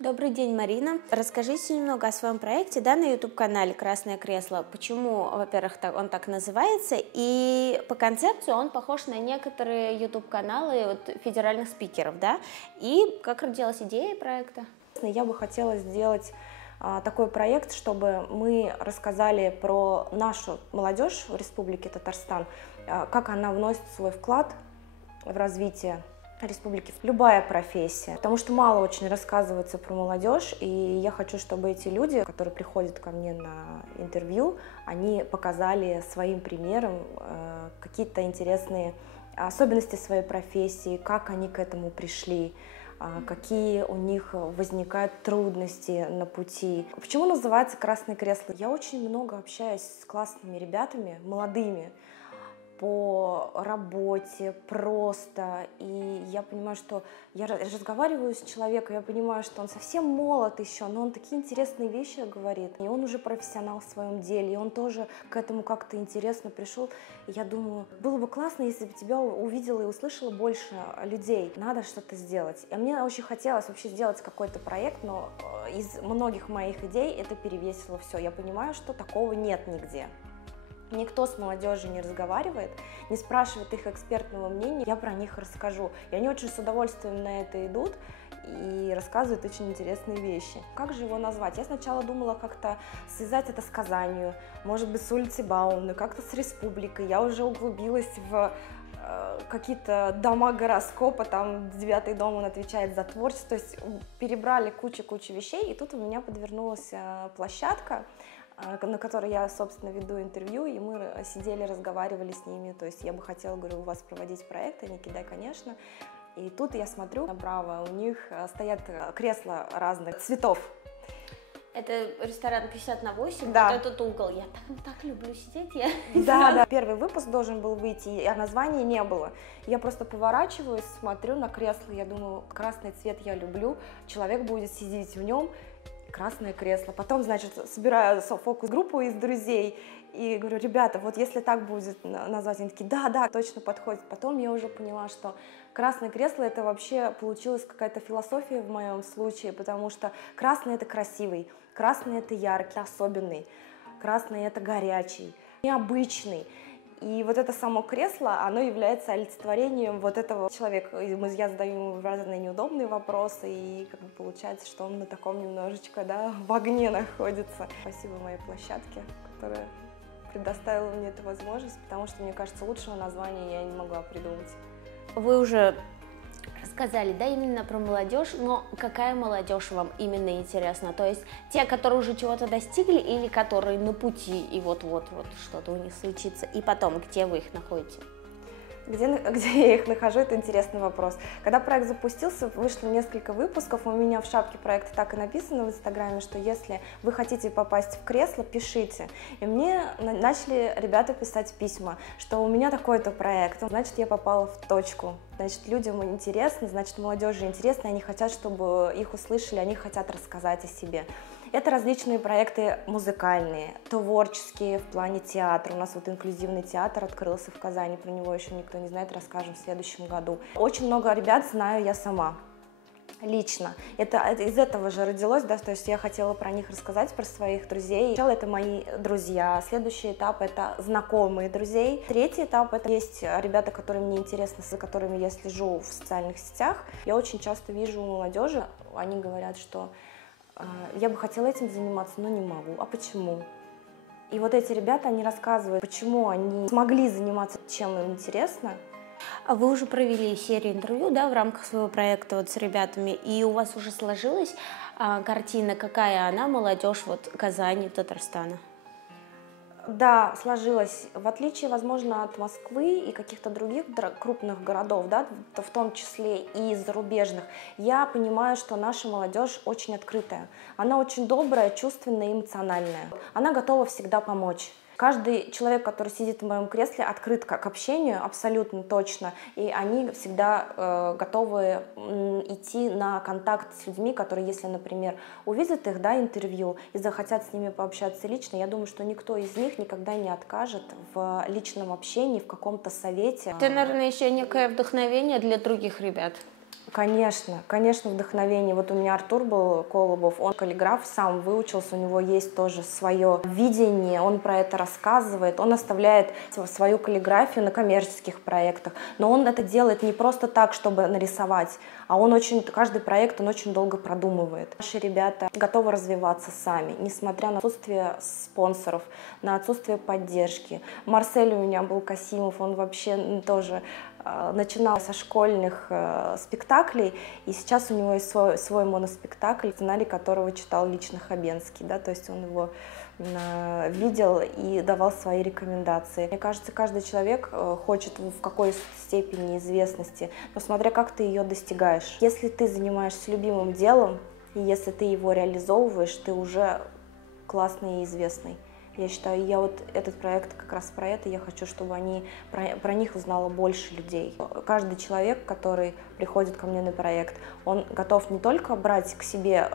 Добрый день, Марина. Расскажите немного о своем проекте, да, на YouTube-канале «Красное кресло». Почему, во-первых, он так называется, и по концепции он похож на некоторые YouTube-каналы федеральных спикеров, да? И как родилась идея проекта? Я бы хотела сделать такой проект, чтобы мы рассказали про нашу молодежь в Республике Татарстан, как она вносит свой вклад в развитие республики, любая профессия, потому что мало очень рассказывается про молодежь, и я хочу, чтобы эти люди, которые приходят ко мне на интервью, они показали своим примером какие-то интересные особенности своей профессии, как они к этому пришли, какие у них возникают трудности на пути. Почему называется «Красное кресло»? Я очень много общаюсь с классными ребятами, молодыми, по работе, просто, и я понимаю, что я разговариваю с человеком, я понимаю, что он совсем молод еще, но он такие интересные вещи говорит, и он уже профессионал в своем деле, и он тоже к этому как-то интересно пришел, и я думаю, было бы классно, если бы тебя увидела и услышала больше людей, надо что-то сделать. И мне очень хотелось вообще сделать какой-то проект, но из многих моих идей это перевесило все, я понимаю, что такого нет нигде. Никто с молодежью не разговаривает, не спрашивает их экспертного мнения, я про них расскажу. И они очень с удовольствием на это идут и рассказывают очень интересные вещи. Как же его назвать? Я сначала думала как-то связать это с Казанью, может быть, с улицей Баумана, как-то с республикой. Я уже углубилась в какие-то дома гороскопа, там 9-й дом, он отвечает за творчество, то есть перебрали кучу вещей, и тут у меня подвернулась площадка, на которой я, собственно, веду интервью, и мы сидели, разговаривали с ними, то есть я бы хотела, говорю, у вас проводить проект, они кидай, конечно, и тут я смотрю направо, у них стоят кресла разных цветов. Это ресторан 50/8, да. Вот этот угол, я там так люблю сидеть. Да, первый выпуск должен был выйти, а названия не было. Я просто поворачиваюсь, смотрю на кресло, я думаю, красный цвет я люблю, человек будет сидеть в нем, красное кресло. Потом, значит, собираю фокус-группу из друзей и говорю, ребята, вот если так будет назвать, они такие, да, точно подходит. Потом я уже поняла, что красное кресло это вообще получилась какая-то философия в моем случае, потому что красный это красивый, красный это яркий, особенный, красный это горячий, необычный. И вот это само кресло, оно является олицетворением вот этого человека. Я задаю ему разные неудобные вопросы, и как бы получается, что он на таком немножечко, да, в огне находится. Спасибо моей площадке, которая предоставила мне эту возможность, потому что, мне кажется, лучшего названия я не могла придумать. Вы уже рассказали, да, именно про молодежь, но какая молодежь вам именно интересна? То есть те, которые уже чего-то достигли, или которые на пути, и вот-вот что-то у них случится, и потом, где вы их находите? Где я их нахожу, это интересный вопрос. Когда проект запустился, вышло несколько выпусков, у меня в шапке проекта так и написано в Инстаграме, что если вы хотите попасть в кресло, пишите. И мне начали ребята писать письма, что у меня такой-то проект, значит, я попала в точку. Значит, людям интересно, значит, молодежи интересно, они хотят, чтобы их услышали, они хотят рассказать о себе. Это различные проекты музыкальные, творческие в плане театра. У нас вот инклюзивный театр открылся в Казани, про него еще никто не знает, расскажем в следующем году. Очень много ребят знаю я сама, лично. Это из этого же родилось, да, то есть я хотела про них рассказать, про своих друзей. Сначала это мои друзья, следующий этап это знакомые друзей. Третий этап это есть ребята, которые мне интересны, за которыми я слежу в социальных сетях. Я очень часто вижу у молодежи, они говорят, что я бы хотела этим заниматься, но не могу. А почему? И вот эти ребята, они рассказывают, почему они смогли заниматься, чем им интересно. А вы уже провели серию интервью, да, в рамках своего проекта вот с ребятами, и у вас уже сложилась картина, какая она, молодежь вот Казани, Татарстана? Да, сложилось. В отличие, возможно, от Москвы и каких-то других крупных городов, да, в том числе и зарубежных, я понимаю, что наша молодежь очень открытая. Она очень добрая, чувственная, эмоциональная. Она готова всегда помочь. Каждый человек, который сидит в моем кресле, открыт к общению абсолютно точно, и они всегда готовы идти на контакт с людьми, которые, если, например, увидят их, да, интервью и захотят с ними пообщаться лично, я думаю, что никто из них никогда не откажет в личном общении, в каком-то совете. Это, наверное, еще некое вдохновение для других ребят. Конечно, конечно, вдохновение. Вот у меня Артур был Колобов, он каллиграф, сам выучился, у него есть тоже свое видение, он про это рассказывает, он оставляет свою каллиграфию на коммерческих проектах, но он это делает не просто так, чтобы нарисовать, а каждый проект он очень долго продумывает. Наши ребята готовы развиваться сами, несмотря на отсутствие спонсоров, на отсутствие поддержки. Марсель у меня был Касимов, он вообще тоже начинал со школьных спектаклей, и сейчас у него есть свой моноспектакль, сценарий которого читал лично Хабенский, да, то есть он его видел и давал свои рекомендации. Мне кажется, каждый человек хочет в какой степени известности, но смотря как ты ее достигаешь. Если ты занимаешься любимым делом, и если ты его реализовываешь, ты уже классный и известный. Я считаю, этот проект как раз про это, я хочу, чтобы про них узнало больше людей. Каждый человек, который приходит ко мне на проект, он готов не только брать к себе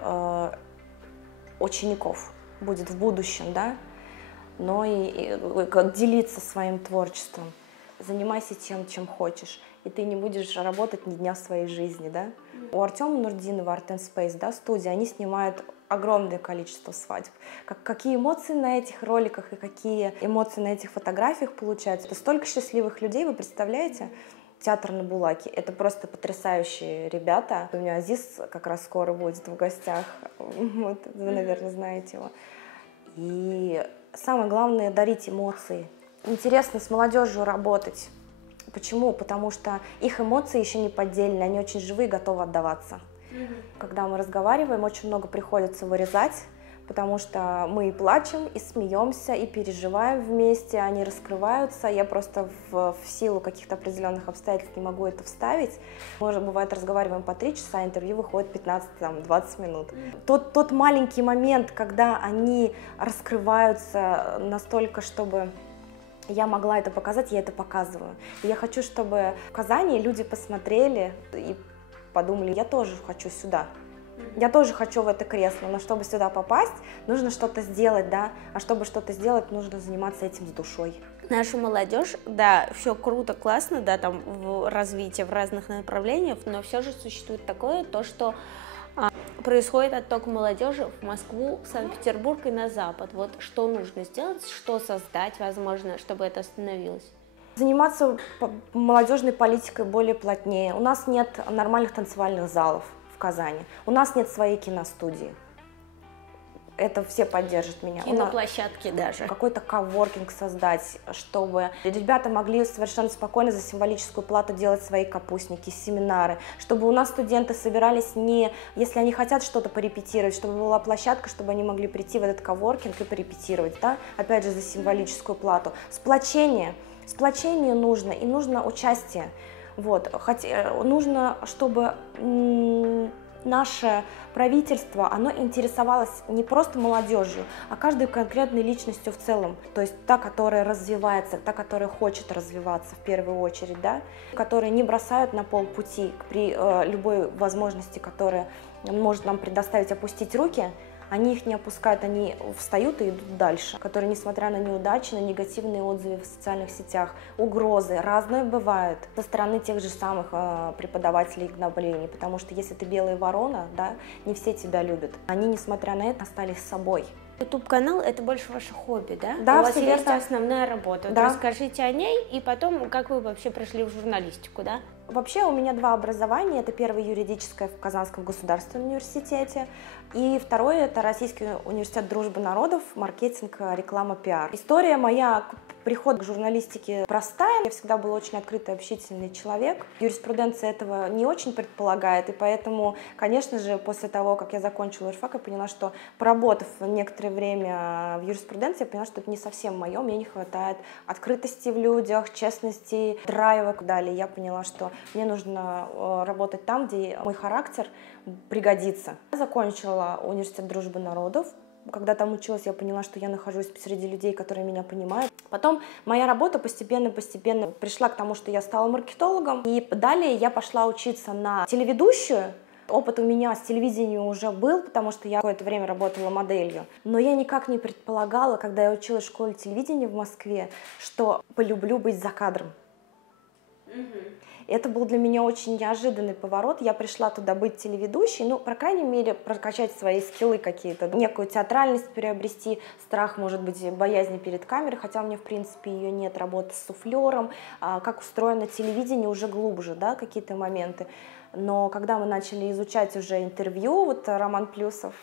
учеников, будет в будущем, да, но и делиться своим творчеством. Занимайся тем, чем хочешь, и ты не будешь работать ни дня в своей жизни, да. У Артема Нурдинова, Art and Space, да, студия, они снимают огромное количество свадеб. Какие эмоции на этих роликах и какие эмоции на этих фотографиях получаются. Это столько счастливых людей, вы представляете? Театр на Булаке. Это просто потрясающие ребята. У меня Азиз как раз скоро будет в гостях. Вот, вы, наверное, знаете его. И самое главное — дарить эмоции. Интересно с молодежью работать. Почему? Потому что их эмоции еще не поддельные, они очень живые, готовы отдаваться. Когда мы разговариваем, очень много приходится вырезать, потому что мы и плачем, и смеемся, и переживаем вместе, они раскрываются. Я просто в силу каких-то определенных обстоятельств не могу это вставить. Мы, бывает, разговариваем по 3 часа, а интервью выходит 15-20 минут. Тот маленький момент, когда они раскрываются настолько, чтобы я могла это показать, я это показываю. И я хочу, чтобы в Казани люди посмотрели и подумали, я тоже хочу сюда. Я тоже хочу в это кресло, но чтобы сюда попасть, нужно что-то сделать, да, а чтобы что-то сделать, нужно заниматься этим с душой. Наша молодежь, да, все круто, классно, да, там в развитии в разных направлениях, но все же существует такое, то, что происходит отток молодежи в Москву, в Санкт-Петербург и на Запад. Вот что нужно сделать, что создать, возможно, чтобы это остановилось? Заниматься молодежной политикой более плотнее. У нас нет нормальных танцевальных залов в Казани. У нас нет своей киностудии. Это все поддержат меня. Киноплощадки даже. Какой-то коворкинг создать, чтобы ребята могли совершенно спокойно за символическую плату делать свои капустники, семинары, чтобы у нас студенты собирались если они хотят что-то порепетировать, чтобы была площадка, чтобы они могли прийти в этот коворкинг и порепетировать, да, опять же за символическую плату. Сплочение нужно, и нужно участие. Вот. Нужно, чтобы наше правительство, оно интересовалось не просто молодежью, а каждой конкретной личностью в целом. То есть та, которая развивается, та, которая хочет развиваться в первую очередь, да, которые не бросают на полпути при любой возможности, которая может нам предоставить, опустить руки. Они их не опускают, они встают и идут дальше, которые, несмотря на неудачи, на негативные отзывы в социальных сетях, угрозы, разное бывает со стороны тех же самых преподавателей гноблений, потому что если ты белая ворона, да, не все тебя любят. Они, несмотря на это, остались собой. YouTube-канал — это больше ваше хобби, да? Да, у вас все есть верно. основная работа. Да. Расскажите о ней, и потом, как вы вообще пришли в журналистику, да? Вообще у меня 2 образования. Это первое юридическое в Казанском государственном университете, и второе — это Российский университет дружбы народов, маркетинг, реклама, пиар. История моя приход к журналистике простая. Я всегда был очень открытый, общительный человек. Юриспруденция этого не очень предполагает, и поэтому, конечно же, после того, как я закончила юрфак, я поняла, что, поработав некоторое время в юриспруденции, я поняла, что это не совсем мое, мне не хватает открытости в людях, честности, драйва и так далее. Я поняла, что мне нужно работать там, где мой характер пригодится. Я закончила университет дружбы народов. Когда там училась, я поняла, что я нахожусь среди людей, которые меня понимают. Потом моя работа постепенно пришла к тому, что я стала маркетологом. И далее я пошла учиться на телеведущую. Опыт у меня с телевидением уже был, потому что я какое-то время работала моделью. Но я никак не предполагала, когда я училась в школе телевидения в Москве, что полюблю быть за кадром. Это был для меня очень неожиданный поворот. Я пришла туда быть телеведущей, ну, по крайней мере, прокачать свои скиллы какие-то, некую театральность приобрести, страх, может быть, боязни перед камерой, хотя у меня, в принципе, ее нет, работа с суфлером, как устроено телевидение уже глубже, да, какие-то моменты. Но когда мы начали изучать уже интервью, вот Роман Плюсов,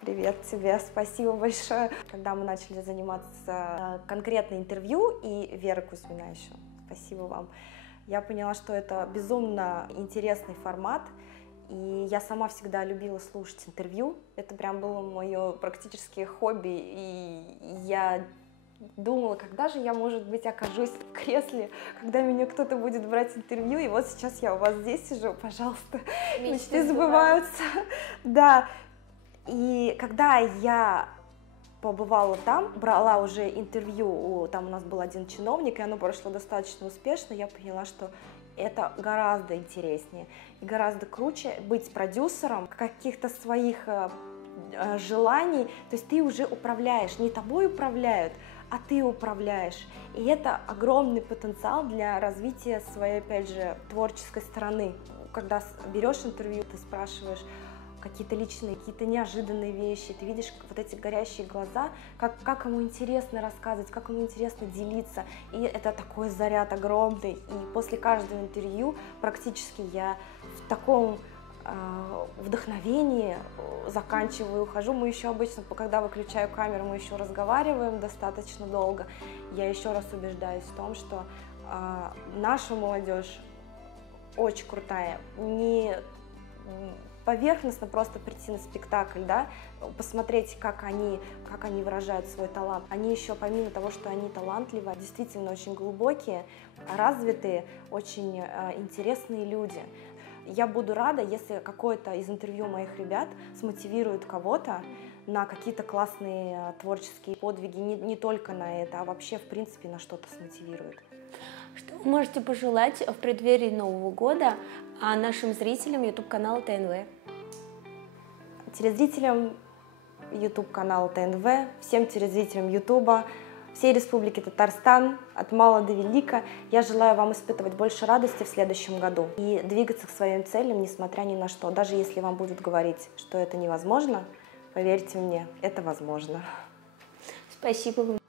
привет тебе, спасибо большое. Когда мы начали заниматься конкретно интервью, и Вера Кузьмина еще, спасибо вам, я поняла, что это безумно интересный формат, и я сама всегда любила слушать интервью. Это прям было мое практически хобби, и я думала, когда же я, может быть, окажусь в кресле, когда меня кто-то будет брать интервью, и вот сейчас я у вас здесь сижу, пожалуйста, мечты сбываются. Да, и когда я побывала там, брала уже интервью, там у нас был один чиновник, и оно прошло достаточно успешно, я поняла, что это гораздо интереснее и гораздо круче быть продюсером каких-то своих желаний, то есть ты уже управляешь, не тобой управляют, а ты управляешь, и это огромный потенциал для развития своей, опять же, творческой стороны. Когда берешь интервью, ты спрашиваешь какие-то личные, какие-то неожиданные вещи, ты видишь вот эти горящие глаза, как ему интересно рассказывать, как ему интересно делиться, и это такой заряд огромный, и после каждого интервью практически я в таком вдохновении заканчиваю, ухожу. Мы еще обычно, когда выключаю камеру, мы еще разговариваем достаточно долго. Я еще раз убеждаюсь в том, что наша молодежь очень крутая, не поверхностно просто прийти на спектакль, да, посмотреть, как они выражают свой талант. Они еще, помимо того, что они талантливые, действительно очень глубокие, развитые, очень интересные люди. Я буду рада, если какое-то из интервью моих ребят смотивирует кого-то на какие-то классные творческие подвиги, не только на это, а вообще, в принципе, на что-то смотивирует. Что вы можете пожелать в преддверии Нового года нашим зрителям YouTube-канала ТНВ? Телезрителям YouTube-канала ТНВ, всем телезрителям YouTube, всей Республики Татарстан, от мала до велика, я желаю вам испытывать больше радости в следующем году и двигаться к своим целям, несмотря ни на что. Даже если вам будут говорить, что это невозможно, поверьте мне, это возможно. Спасибо вам.